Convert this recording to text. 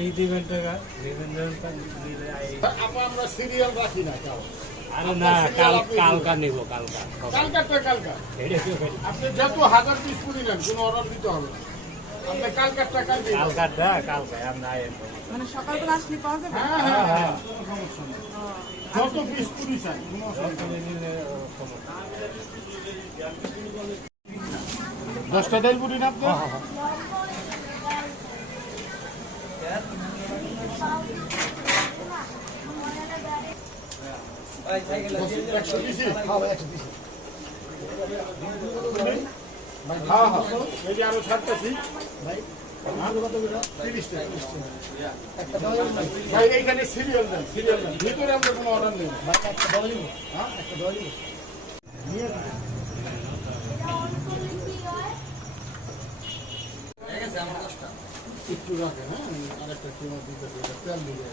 এই দিবেন টাকা আমরা সিরিয়াল রাখি না কাউ। আরে না কালকা নিব কালকা আপনি যত 1000 পিস পুরি নেন কোনো অর্ডার দিতে হবে না। আপনি কালকাটা কালকা মানে সকালবেলা আসলে পাওয়া যাবে? হ্যাঁ যত পিস পুরি চাই কোনো অসুবিধা নেই। 10টা ডাল পুরি না আপনি? আরো ছাড়তেছি ভাই এইখানে সিরিয়াল দেন ভিতরে আমরা কোনো অর্ডার নেই। একটু রাখেন, হ্যাঁ আরেকটা তেল দিবে।